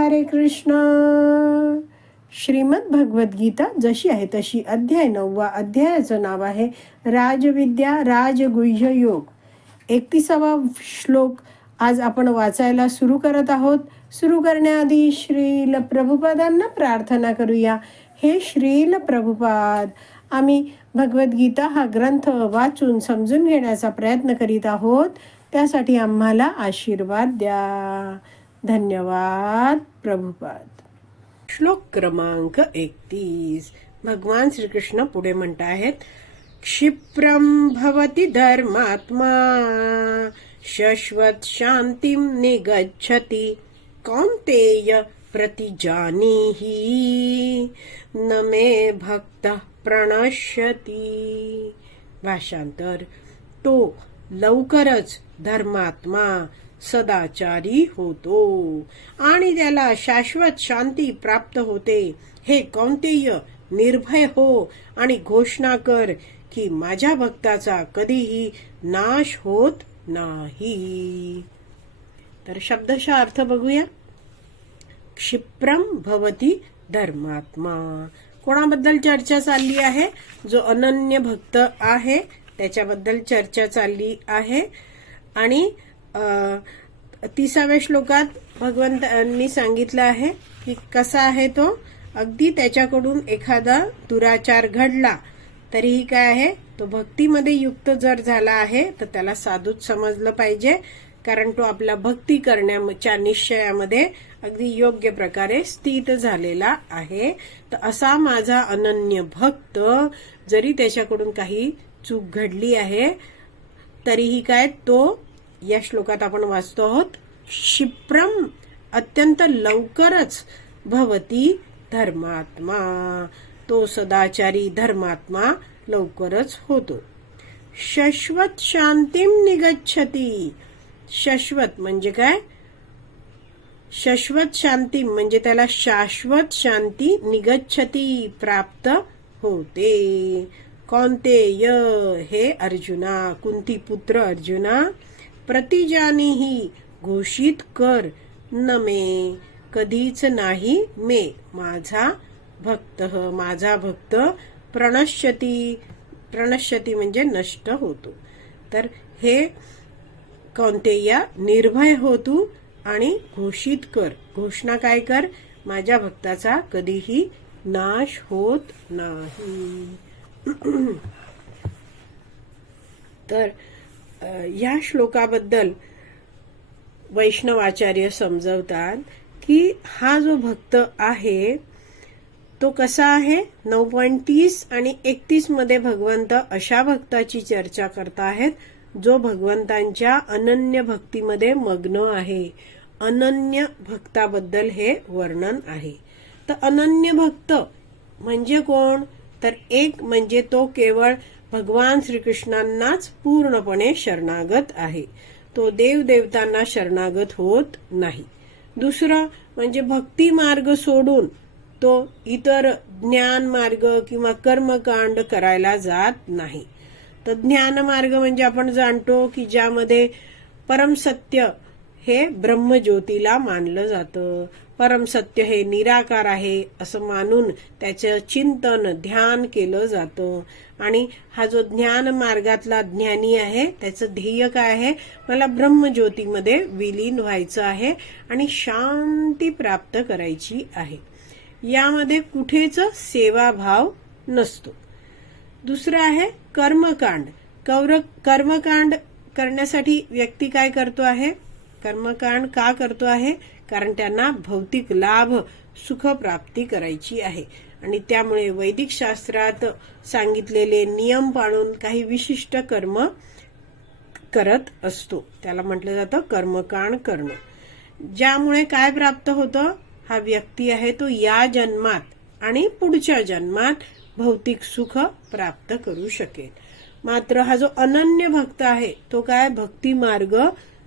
हरे कृष्ण. श्रीमद भगवद्गीता जशी आहे तशी अध्याय नववा अध्यायाचं नाव आहे राजविद्या राजगुह्य योग. एकतीसावा श्लोक आज आपण वाचायला सुरू करत आहोत. सुरू करण्याआधी श्रील प्रभुपादांना प्रार्थना करूया. हे श्रील प्रभुपाद आम्ही भगवद्गीता हा ग्रंथ वाचून समजून घेण्याचा प्रयत्न करीत आहोत. त्यासाठी आम्हाला आशीर्वाद द्या. धन्यवाद प्रभुपाद. श्लोक क्रमांक एकतीस. भगवान श्रीकृष्ण पुढे म्हणत आहेत क्षिप्रम भवती धर्मात्मा शाश्वत शांतीम निगच्छति कौन्तेय प्रतिजानीहि न मे भक्त प्रणश्यती. भाषांतर तो लवकरच धर्मात्मा सदाचारी होतो. आणि त्याला शाश्वत शांती प्राप्त होते. हे कौंतेय निर्भय हो आणि घोषणा कर की माझ्या भक्ताचा कधीही नाश होत नाही. तर शब्दशा अर्थ बघूया. क्षिप्रम भवती धर्मात्मा. कोणाबद्दल चर्चा चालली आहे? जो अनन्य भक्त आहे त्याच्याबद्दल चर्चा चालली आहे. आणि तिसाव्या श्लोकात भगवंतांनी सांगितलं आहे की कसा आहे तो? अगदी त्याच्याकडून एखादा दुराचार घडला तरीही काय आहे? तो भक्तीमध्ये युक्त जर झाला आहे तर त्याला साधूच समजलं पाहिजे कारण तो आपला भक्ती करण्याच्या निश्चयामध्ये अगदी योग्य प्रकारे स्थित झालेला आहे. तर असा माझा अनन्य भक्त जरी त्याच्याकडून काही चूक घडली आहे तरीही काय तो या श्लोकात आपण वाचतो आहोत क्षिप्रम अत्यंत लवकरच भवती धर्मात्मा. तो सदाचारी धर्मात्मा लवकरच होतो. शश्वत शांतीम निगच्छती. शश्वत म्हणजे काय? शश्वत शांती म्हणजे त्याला शाश्वत शांती निगच्छती प्राप्त होते. कोणते य हे अर्जुना कुंती पुत्र अर्जुना प्रतिजानीही घोषित कर. न मे कधीच नाही मे. माझा भक्त माझा भक्त प्रणश्यती प्रणश्यती म्हणजे नष्ट होतो. तर हे कौंतेया निर्भय हो तू आणि घोषित कर. घोषणा काय कर? माझ्या भक्ताचा कधीही नाश होत नाही. तर ह्या श्लोकाबद्दल वैष्णवाचार्य समजवतात की हा जो भक्त आहे तो कसा आहे? नऊ पॉईंट तीस आणि एकतीसमध्ये भगवंत अशा भक्ताची चर्चा करता आहेत जो भगवंतांच्या अनन्य भक्तीमध्ये मग्न आहे. अनन्य भक्ताबद्दल हे वर्णन आहे. तर अनन्य भक्त म्हणजे कोण? तर एक म्हणजे तो केवळ भगवान श्रीकृष्णांनाच पूर्णपणे शरणागत आहे. तो देव देवतांना शरणागत होत नाही. दुसरं म्हणजे भक्ती मार्ग सोडून तो इतर ज्ञान मार्ग किंवा कर्मकांड करायला जात नाही. तर ज्ञान मार्ग म्हणजे आपण जाणतो की ज्यामध्ये परमसत्य हे ब्रह्मज्योतीला मानलं जातं. परमसत्य हे निराकार आहे असं मानून त्याचं चिंतन ध्यान केलं जातं. आणि हा जो ज्ञान मार्गातला ज्ञानी आहे त्याचं ध्येय काय आहे? मला ब्रह्मज्योतीमध्ये विलीन व्हायचं आहे आणि शांती प्राप्त करायची आहे. यामध्ये कुठेच सेवाभाव नसतो. दुसरं आहे कर्मकांड. कौर कर्मकांड करण्यासाठी व्यक्ती काय करतो आहे? कर्मकांड का करतो आहे? कारण त्यांना भौतिक लाभ सुख प्राप्ती करायची आहे. आणि त्यामुळे वैदिक शास्त्रात सांगितलेले नियम पाळून काही विशिष्ट कर्म करत असतो. त्याला म्हटलं जातं कर्मकांड करणं. ज्यामुळे काय प्राप्त होतं? हा व्यक्ती आहे तो या जन्मात आणि पुढच्या जन्मात भौतिक सुख प्राप्त करू शकेल. मात्र हा जो अनन्य भक्त आहे तो काय भक्ती मार्ग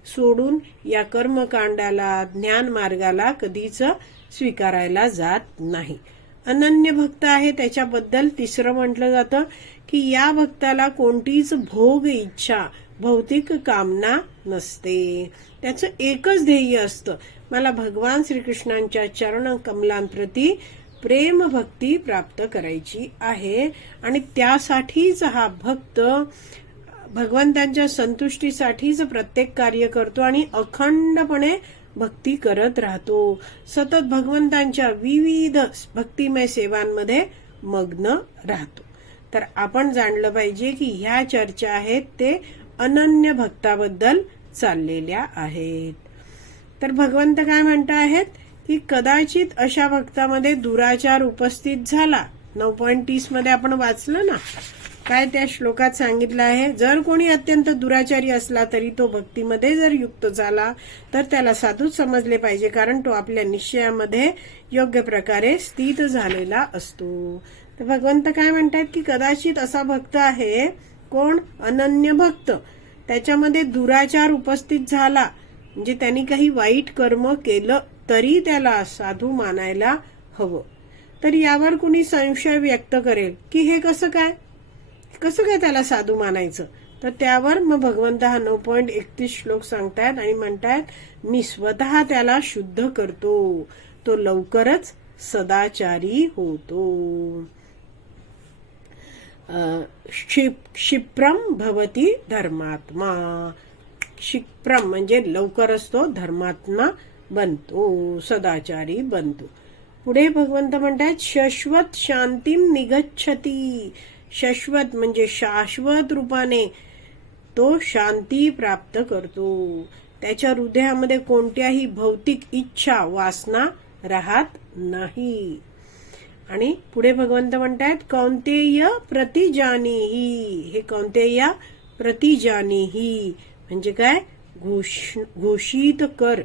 सोडून या कर्मकांडाला ज्ञान मार्गाला कधीच स्वीकारायला जात नाही. अनन्य भक्त आहे त्याच्याबद्दल तिसरं म्हटलं जातं की या भक्ताला कोणतीच भोग इच्छा भौतिक कामना नसते. त्याचं एकच ध्येय असतं. मला भगवान श्रीकृष्णांच्या चरण कमलांप्रती प्रेम भक्ती प्राप्त करायची आहे आणि त्यासाठीच हा भक्त भगवंतांच्या संतुष्टीसाठीच प्रत्येक कार्य करतो आणि अखंडपणे भक्ती करत राहतो. सतत भगवंतांच्या विविध भक्तिमय सेवांमध्ये मग्न राहतो. तर आपण जाणलं पाहिजे की ह्या चर्चा आहेत ते अनन्य भक्ताबद्दल चाललेल्या आहेत. तर भगवंत काय म्हणत आहेत की कदाचित अशा भक्तामध्ये दुराचार उपस्थित झाला. नऊ पॉईंट तीसमध्ये आपण वाचलं ना? काय त्या श्लोकात सांगितलं आहे? जर कोणी अत्यंत दुराचारी असला तरी तो भक्तीमध्ये जर युक्त झाला तर त्याला साधूच समजले पाहिजे कारण तो आपल्या निश्चयामध्ये योग्य प्रकारे स्थित झालेला असतो. तर भगवंत काय म्हणतात की कदाचित असा भक्त आहे कोण अनन्य भक्त त्याच्यामध्ये दुराचार उपस्थित झाला म्हणजे त्यांनी काही वाईट कर्म केलं तरी त्याला साधू मानायला हवं. तर यावर कुणी संशय व्यक्त करेल की हे कसं काय? कसं काय त्याला साधू मानायचं? तर त्यावर मग भगवंत हा नऊ पॉईंट एकतीस श्लोक सांगतायत आणि म्हणतायत मी स्वतः त्याला शुद्ध करतो. तो लवकरच सदाचारी होतो. क्षिप्रम भवती धर्मात्मा. क्षिप्रम म्हणजे लवकरच तो धर्मात्मा बनतो सदाचारी बनतो. पुढे भगवंत म्हणतात शाश्वत शांतीम निगच्छती. शाश्वत म्हणजे शाश्वत रूपाने तो शांती प्राप्त करतो. त्याच्या हृदयामध्ये कोणत्याही भौतिक इच्छा वासना राहत नाही. आणि पुढे भगवंत म्हणतात कौंतेय प्रतिजानीही. हे कौंतेय प्रतिजानीही. म्हणजे काय? घोष घोषित कर.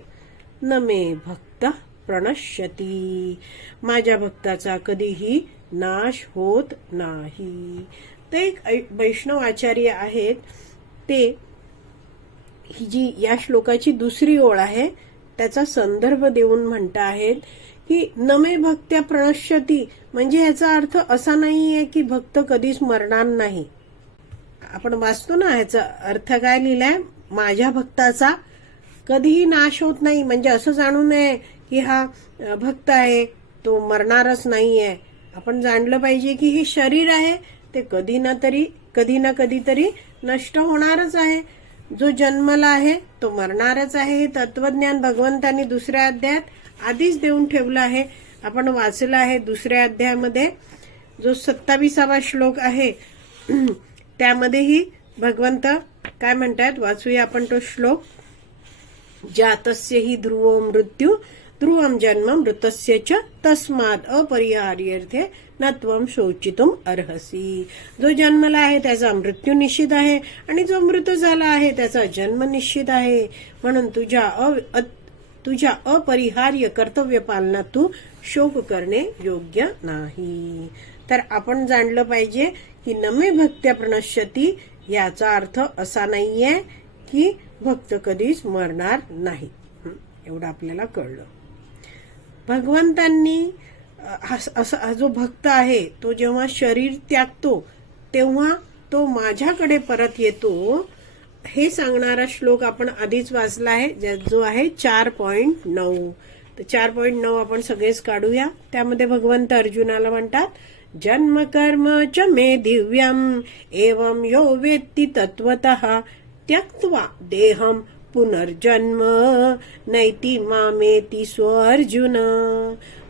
न मे भक्त प्रणश्यती. माझ्या भक्ताचा कधीही नाश होत नाही. ते एक वैष्णव आचार्य आहेत ते ही जी या श्लोकाची दुसरी ओळ आहे त्याचा संदर्भ देऊन म्हणता आहेत की नमे भक्त्या प्रणश्यती म्हणजे ह्याचा अर्थ असा नाहीये की भक्त कधीच मरणार नाही. आपण वाचतो ना ह्याचा अर्थ काय लिहिलाय? माझ्या भक्ताचा कधीही नाश होत नाही. म्हणजे असं जाणू नये की हा भक्त आहे तो मरणारच नाहीये. आपण जाणलं पाहिजे की हे शरीर आहे ते कधी ना तरी कधी ना कधीतरी नष्ट होणारच आहे. जो जन्मला आहे तो मरणारच आहे. हे तत्वज्ञान भगवंतांनी दुसऱ्या अध्यायात आधीच देऊन ठेवलं आहे. आपण वाचलं आहे दुसऱ्या अध्यायामध्ये जो सत्तावीसावा श्लोक आहे त्यामध्येही भगवंत काय म्हणतात? वाचूया आपण तो श्लोक. जातस्य ही ध्रुव मृत्यू ध्रुवम जन्म मृतस्य च तस्मात अपरिहार्यर्थे न त्वम शोचितुम अर्हसी. जो जन्मला आहे त्याचा मृत्यू निश्चित आहे आणि जो मृत झाला आहे त्याचा जन्म निश्चित आहे. म्हणून तुझ्या तुझ्या अपरिहार्य कर्तव्य पालनात तू शोक करणे योग्य नाही. तर आपण जाणलं पाहिजे की नमे भक्त्या प्रणश्यती याचा अर्थ असा नाहीये की भक्त कधीच मरणार नाही. एवढं आपल्याला कळलं. भगवंतांनी असा हा जो भक्त आहे तो जेव्हा शरीर त्यागतो तेव्हा तो माझ्याकडे परत येतो. हे सांगणारा श्लोक आपण आधीच वाचला आहे जो आहे चार पॉइंट नऊ. तर चार पॉइंट नऊ आपण सगळेच काढूया. त्यामध्ये भगवंत अर्जुनाला म्हणतात जन्म कर्म च मे दिव्यम एवं यो वेत्ती तत्वत त्यक्त्वा देहम पुनर्जन्म नैती मामेती स्व अर्जुन.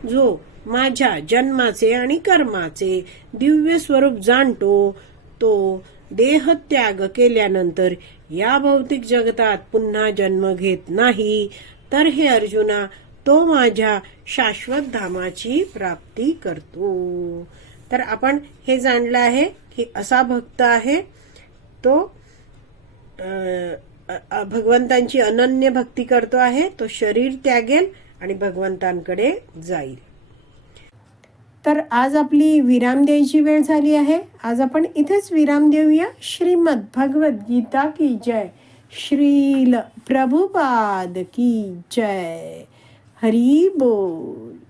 जो माझ्या जन्माचे आणि कर्माचे दिव्य स्वरूप जाणतो तो देहत्याग केल्यानंतर या भौतिक जगतात पुन्हा जन्म घेत नाही. तर हे अर्जुना तो माझ्या शाश्वत धामाची प्राप्ती करतो. तर आपण हे जाणलं आहे की असा भक्त आहे तो भगवंतांची अनन्य भक्ती करतो आहे तो शरीर त्यागेल आणि भगवंतांकडे जाईल. तर आज आपली विराम द्यायची वेळ झाली आहे. आज आपण इथेच विराम देऊया. श्रीमद भगवत गीता की जय. श्रील प्रभुपाद की जय. हरी बोल.